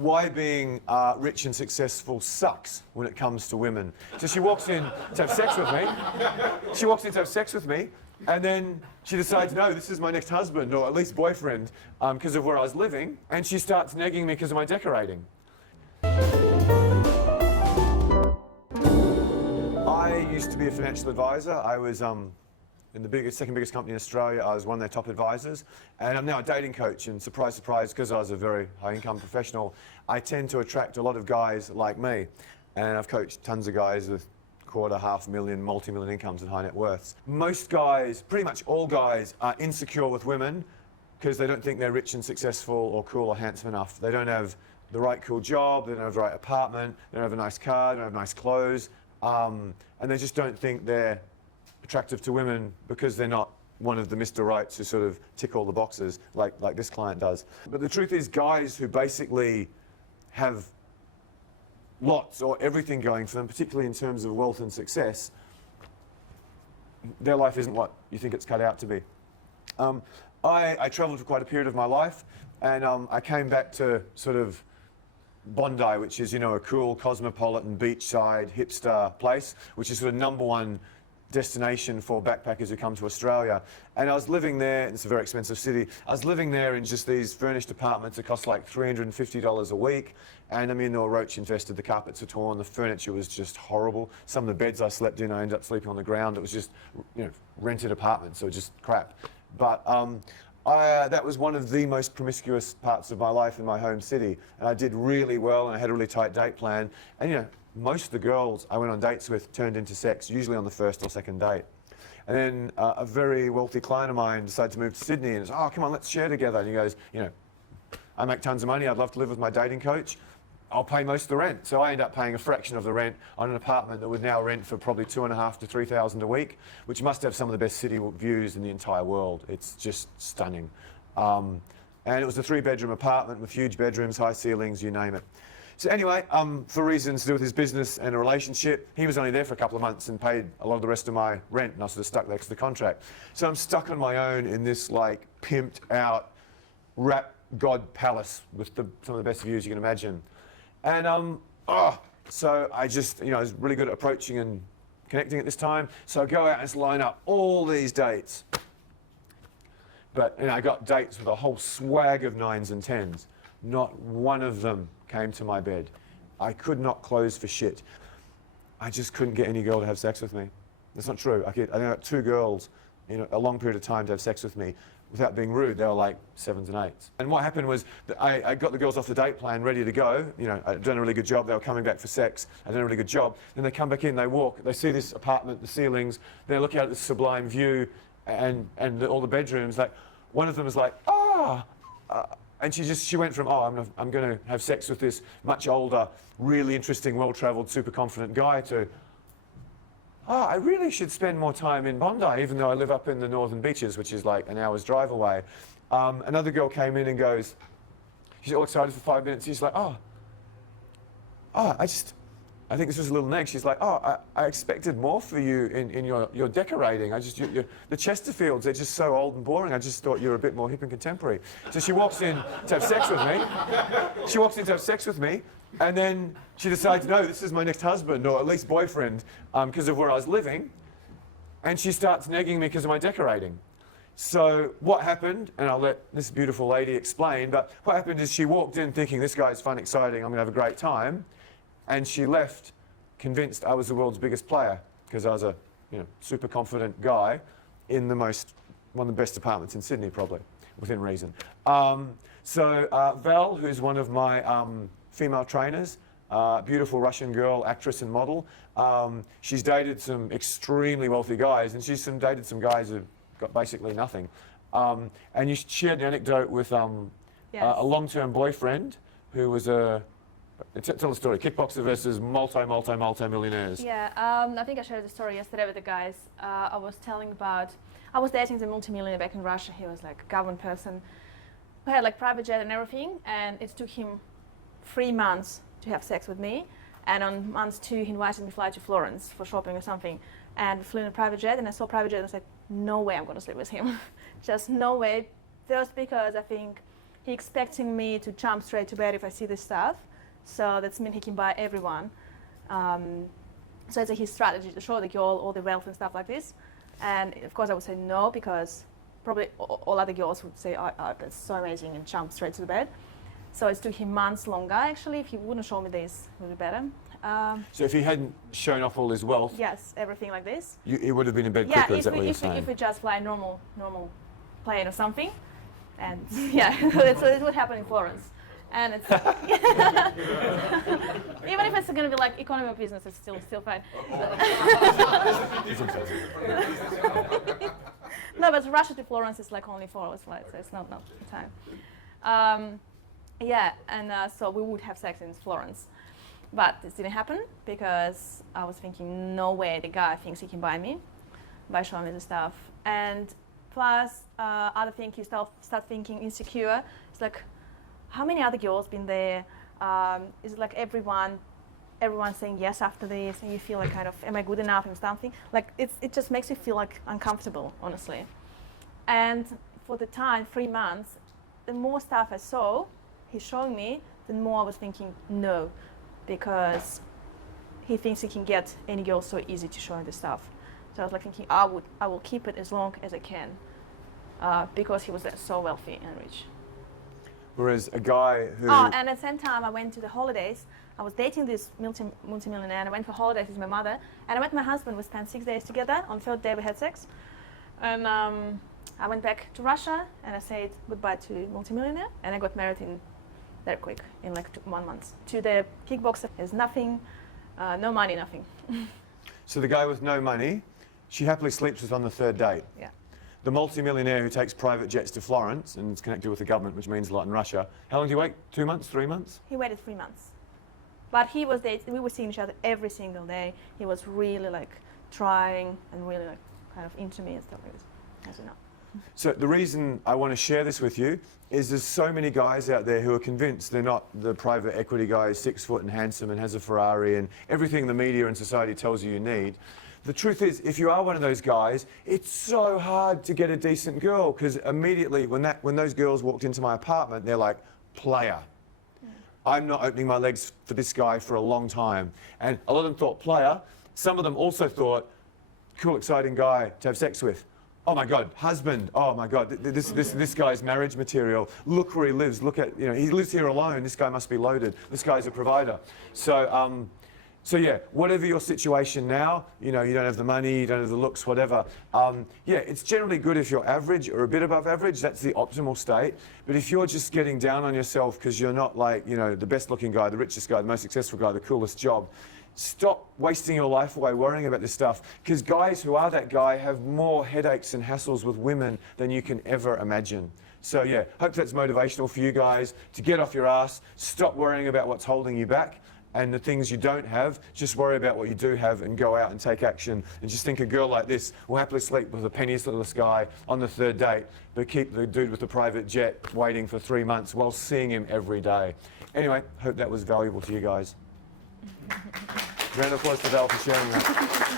why being rich and successful sucks when it comes to women. So she walks in to have sex with me. She walks in to have sex with me, and then she decides, no, this is my next husband, or at least boyfriend, because of where I was living, and she starts negging me because of my decorating. I used to be a financial advisor. I was in the second biggest company in Australia. I was one of their top advisors, and I'm now a dating coach. And surprise, surprise, because I was a very high-income professional, I tend to attract a lot of guys like me. And I've coached tons of guys with quarter, $500,000, multi-million incomes and high net worths. Most guys, pretty much all guys, are insecure with women because they don't think they're rich and successful or cool or handsome enough. They don't have the right cool job, they don't have the right apartment, they don't have a nice car, they don't have nice clothes, and they just don't think they're attractive to women because they're not one of the Mr. Rights who sort of tick all the boxes like this client does. But the truth is, guys who basically have lots or everything going for them, particularly in terms of wealth and success, their life isn't what you think it's cut out to be. I travelled for quite a period of my life, and I came back to sort of Bondi, which is, you know, a cool cosmopolitan beachside hipster place, which is sort of #1 destination for backpackers who come to Australia. And I was living there, it's a very expensive city, I was living there in just these furnished apartments that cost like $350 a week. And I mean, they were roach infested, the carpets were torn, the furniture was just horrible. Some of the beds I slept in, I ended up sleeping on the ground. It was just, you know, rented apartments, so just crap. But that was one of the most promiscuous parts of my life in my home city. And I did really well, and I had a really tight date plan. And, you know, most of the girls I went on dates with turned into sex, usually on the first or second date. And then a very wealthy client of mine decided to move to Sydney, and said, oh, come on, let's share together. And he goes, you know, I make tons of money, I'd love to live with my dating coach. I'll pay most of the rent. So I end up paying a fraction of the rent on an apartment that would now rent for probably $2,500 to $3,000 a week, which must have some of the best city views in the entire world. It's just stunning. And it was a 3-bedroom apartment with huge bedrooms, high ceilings, you name it. So anyway, for reasons to do with his business and a relationship, he was only there for a couple of months and paid a lot of the rest of my rent, and I was sort of stuck there because of the contract. So I'm stuck on my own in this like pimped out rap god palace with some of the best views you can imagine. And so I just, you know, I was really good at approaching and connecting at this time. So I go out and just line up all these dates. But, you know, I got dates with a whole swag of 9s and 10s. Not one of them came to my bed. I could not close for shit. I just couldn't get any girl to have sex with me. That's not true. I got 2 girls in a long period of time to have sex with me. Without being rude, they were like 7s and 8s. And what happened was that I got the girls off the date plan ready to go. You know, I'd done a really good job. They were coming back for sex. I'd done a really good job. Then they come back in, they walk, they see this apartment, the ceilings, they look out at this sublime view and all the bedrooms. Like, one of them was like, and she went from, I'm going to have sex with this much older, really interesting, well-travelled, super confident guy to, I really should spend more time in Bondi, even though I live up in the northern beaches, which is like an hour's drive away. Another girl came in and goes, she's all excited for 5 minutes. She's like, I think this was a little neg. She's like, I expected more for you in your decorating. The Chesterfields, they're just so old and boring. I just thought you were a bit more hip and contemporary. So she walks in to have sex with me. She walks in to have sex with me, and then she decides, no, this is my next husband, or at least boyfriend, because of where I was living. And she starts negging me because of my decorating. So what happened, and I'll let this beautiful lady explain, but what happened is she walked in thinking, this guy's fun, exciting, I'm going to have a great time. And she left convinced I was the world's biggest player, because I was a super confident guy in one of the best apartments in Sydney, probably, within reason. So Val, who's one of my female trainers, beautiful Russian girl, actress and model, she's dated some extremely wealthy guys, and she's dated some guys who've got basically nothing. And you shared an anecdote with Yes. a long-term boyfriend who was a... Tell the story. Kickboxer versus multi-millionaires. Yeah, I think I shared the story yesterday with the guys. I was dating the multimillionaire back in Russia. He was like a government person. We had like private jet and everything, and it took him 3 months to have sex with me. And on month 2, he invited me to fly to Florence for shopping or something. And we flew in a private jet, and I saw private jet, and I was like, no way I'm going to sleep with him. Just no way. First because I think he expecting me to jump straight to bed if I see this stuff. So that's mean he can buy everyone. So it's his strategy to show the girl all the wealth and stuff like this. And of course I would say no, because probably all other girls would say, oh, that's so amazing, and jump straight to the bed. So it took him months longer. Actually, if he wouldn't show me this, it would be better. So if he hadn't shown off all his wealth, Yes, everything like this. he would have been in bed Yeah, quicker, is that what you're if saying? we just fly normal plane or something, and yeah, so it would happen in Florence. And it's even if it's going to be like economy or business, it's still fine. No, but Russia to Florence is like only 4 hours flight, so it's not time. Yeah, and so we would have sex in Florence, but this didn't happen because I was thinking, no way, the guy thinks he can buy me by showing me the stuff. And plus, other thing, you start thinking insecure. It's like, how many other girls been there? Is it like everyone saying yes after this, and you feel like kind of, am I good enough and something? Like it just makes you feel like uncomfortable, honestly. And for the time, 3 months, the more stuff I saw, he's showing me, the more I was thinking no, because he thinks he can get any girl so easy to show him the stuff. So I was like thinking, I will keep it as long as I can, because he was so wealthy and rich. Whereas a guy who... Oh, and at the same time, I went to the holidays. I was dating this multimillionaire, and I went for holidays with my mother. And I met my husband. We spent 6 days together. On the 3rd day, we had sex. And I went back to Russia, and I said goodbye to multimillionaire. And I got married very quick, in like 1 month. To the kickboxer, there's nothing, no money, nothing. So the guy with no money, she happily sleeps with on the 3rd date. Yeah. The multi-millionaire who takes private jets to Florence and is connected with the government, which means a lot in Russia. How long do you wait? 2 months? 3 months? He waited 3 months. But he was dating, we were seeing each other every single day. He was really like trying and really like kind of into me and stuff like this, as you know. So the reason I want to share this with you is there's so many guys out there who are convinced they're not the private equity guy who's 6 foot and handsome and has a Ferrari and everything the media and society tells you need. The truth is, if you are one of those guys, it's so hard to get a decent girl, because immediately when those girls walked into my apartment, they're like, player. I'm not opening my legs for this guy for a long time. And a lot of them thought player. Some of them also thought, cool, exciting guy to have sex with. Oh my God, husband. Oh my God, this guy's marriage material. Look where he lives. Look at, he lives here alone. This guy must be loaded. This guy's a provider. So yeah, whatever your situation now, you don't have the money, you don't have the looks, whatever. Yeah, it's generally good if you're average or a bit above average. That's the optimal state. But if you're just getting down on yourself because you're not like, the best looking guy, the richest guy, the most successful guy, the coolest job, stop wasting your life away worrying about this stuff, because guys who are that guy have more headaches and hassles with women than you can ever imagine. So yeah, hope that's motivational for you guys to get off your ass, stop worrying about what's holding you back, and the things you don't have, just worry about what you do have and go out and take action. And just think a girl like this will happily sleep with the penniest littlest guy on the 3rd date, but keep the dude with the private jet waiting for 3 months while seeing him every day. Anyway, hope that was valuable to you guys. Round of applause for Val for sharing that.